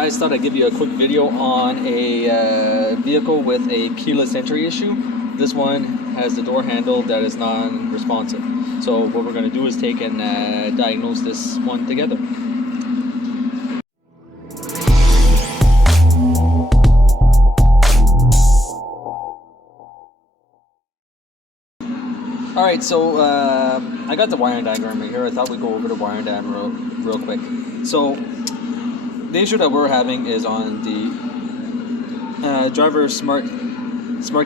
Guys, thought I'd give you a quick video on a vehicle with a keyless entry issue. This one has the door handle that is non-responsive. So what we're going to do is take and diagnose this one together. Alright, so I got the wiring diagram right here. I thought we'd go over the wiring diagram real quick. So the issue that we're having is on the driver's smart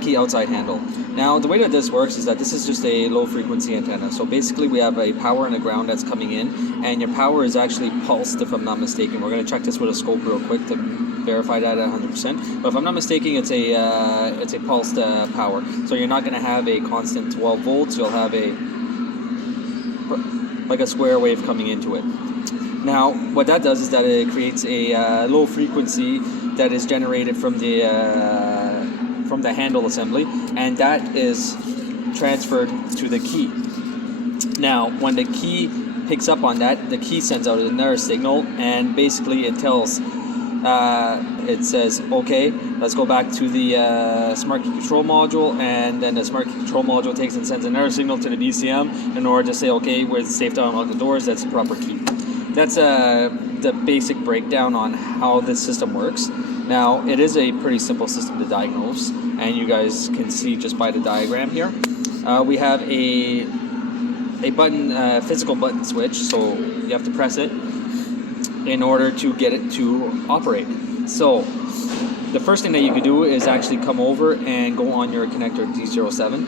key outside handle. Now the way that this works is that this is just a low frequency antenna. So basically we have a power and a ground that's coming in, and your power is actually pulsed, if I'm not mistaken. We're going to check this with a scope real quick to verify that at 100%. But if I'm not mistaken, it's a pulsed power. So you're not going to have a constant 12 volts. You'll have like a square wave coming into it. Now, what that does is that it creates a low frequency that is generated from the handle assembly, and that is transferred to the key. Now, when the key picks up on that, the key sends out another signal, and basically it tells, it says, okay, let's go back to the smart key control module, and then the smart key control module takes and sends another signal to the BCM in order to say, okay, we're safe to unlock the doors, that's the proper key. That's the basic breakdown on how this system works. Now, it is a pretty simple system to diagnose, and you guys can see just by the diagram here. We have a button, physical button switch, so you have to press it in order to get it to operate. So the first thing that you can do is actually come over and go on your connector D07,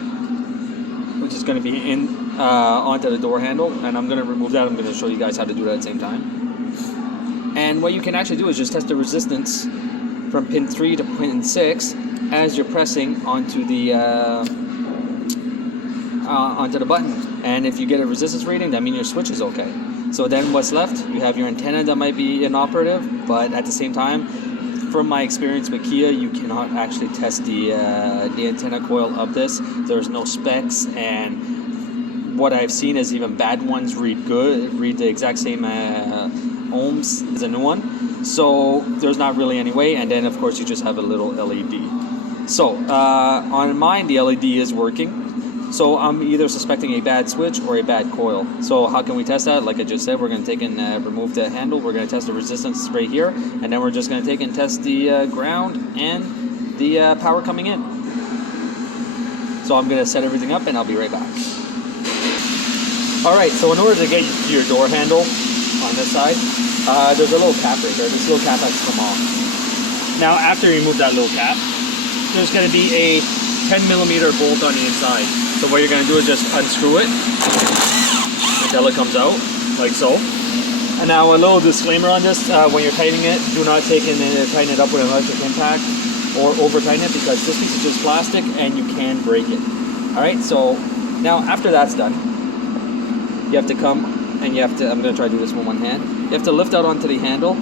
which is going to be in onto the door handle, and I'm going to remove that. I'm going to show you guys how to do that at the same time. And what you can actually do is just test the resistance from pin 3 to pin 6 as you're pressing onto the button. And if you get a resistance reading, that means your switch is okay. So then what's left? You have your antenna that might be inoperative, but at the same time, from my experience with Kia, you cannot actually test the antenna coil of this. There's no specs, and what I've seen is even bad ones read the exact same ohms as a new one. So there's not really any way, and then of course you just have a little LED. So on mine, the LED is working. So I'm either suspecting a bad switch or a bad coil. So how can we test that? Like I just said, we're going to take and remove the handle. We're going to test the resistance right here, and then we're just going to take and test the ground and the power coming in. So I'm going to set everything up, and I'll be right back. Alright, so in order to get your door handle on this side, there's a little cap right here. This little cap has to come off. Now, after you remove that little cap, there's going to be a 10mm bolt on the inside. So what you're going to do is just unscrew it until it comes out, like so. And now a little disclaimer on this, when you're tightening it, do not take and tighten it up with an electric impact or over tighten it, because this piece is just plastic and you can break it. Alright, so now after that's done, you have to come and you have to, I'm going to try to do this with one hand, you have to lift out onto the handle,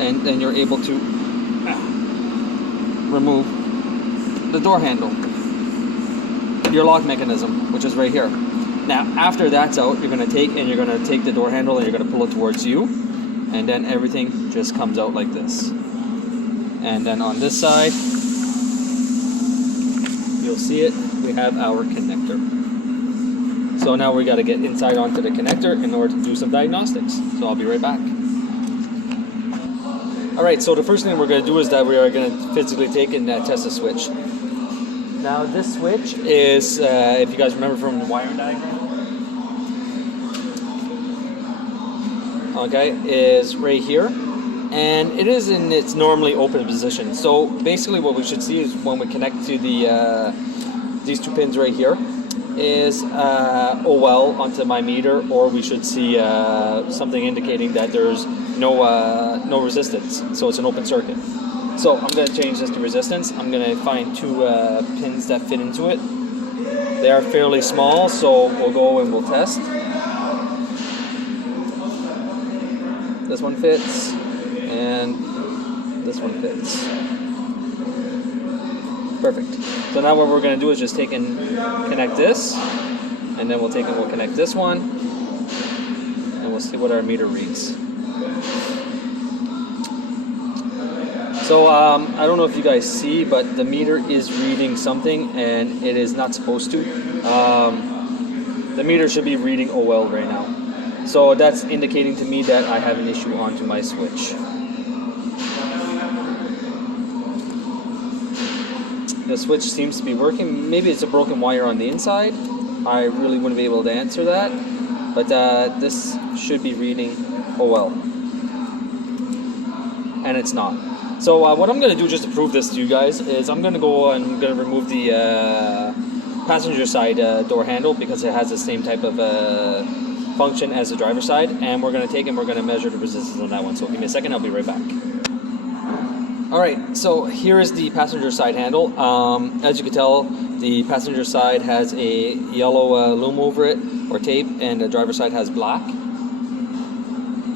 and then you're able to remove the door handle, your lock mechanism, which is right here. Now after that's out, you're going to take the door handle and you're going to pull it towards you, and then everything just comes out like this. And then on this side, you'll see it, we have our connector. So now we got to get inside onto the connector in order to do some diagnostics. So I'll be right back. Alright, so the first thing we're going to do is that we are going to physically take and test the switch. Now this switch is, if you guys remember from the wiring diagram, okay, is right here. And it is in its normally open position. So basically what we should see is when we connect to the these two pins right here, is OL onto my meter, or we should see something indicating that there's no resistance, so it's an open circuit. So I'm going to change this to resistance. I'm going to find two pins that fit into it. They are fairly small, so we'll go and we'll test. This one fits, and this one fits. Perfect. So now what we're going to do is just take and connect this, and then we'll take and we'll connect this one, and we'll see what our meter reads. So I don't know if you guys see, but the meter is reading something and it is not supposed to. The meter should be reading OL right now. So that's indicating to me that I have an issue onto my switch. The switch seems to be working. Maybe it's a broken wire on the inside. I really wouldn't be able to answer that. But this should be reading OL. And it's not. So what I'm going to do just to prove this to you guys is I'm going to go and I'm going to remove the passenger side door handle because it has the same type of function as the driver's side, and we're going to take and we're going to measure the resistance on that one. So give me a second, I'll be right back. Alright, so here is the passenger side handle. As you can tell, the passenger side has a yellow loom over it, or tape, and the driver's side has black.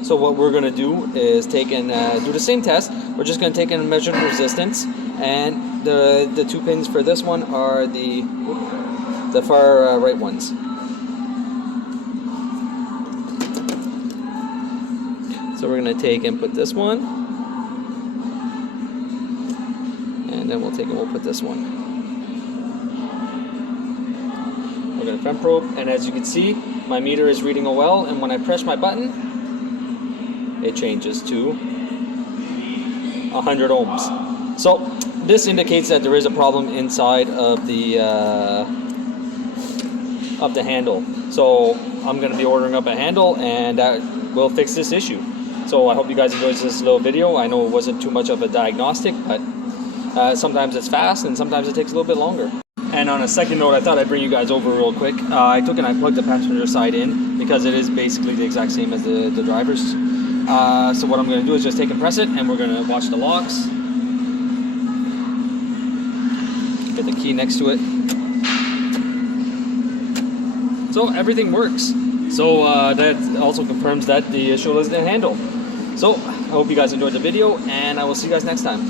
So what we're going to do is take and do the same test. We're just going to take and measure the resistance, and the two pins for this one are the far right ones. So we're going to take and put this one, and then we'll take and we'll put this one. We're going to front probe, and as you can see, my meter is reading OL, and when I press my button, it changes to 100 ohms. So this indicates that there is a problem inside of the handle. So I'm going to be ordering up a handle, and that will fix this issue. So I hope you guys enjoyed this little video. I know it wasn't too much of a diagnostic, but sometimes it's fast and sometimes it takes a little bit longer. And on a second note, I thought I'd bring you guys over real quick. I took and I plugged the passenger side in because it is basically the exact same as the driver's. So what I'm going to do is just take and press it, and we're going to watch the locks. Get the key next to it. So everything works. So that also confirms that the issue is the handle. So I hope you guys enjoyed the video, and I will see you guys next time.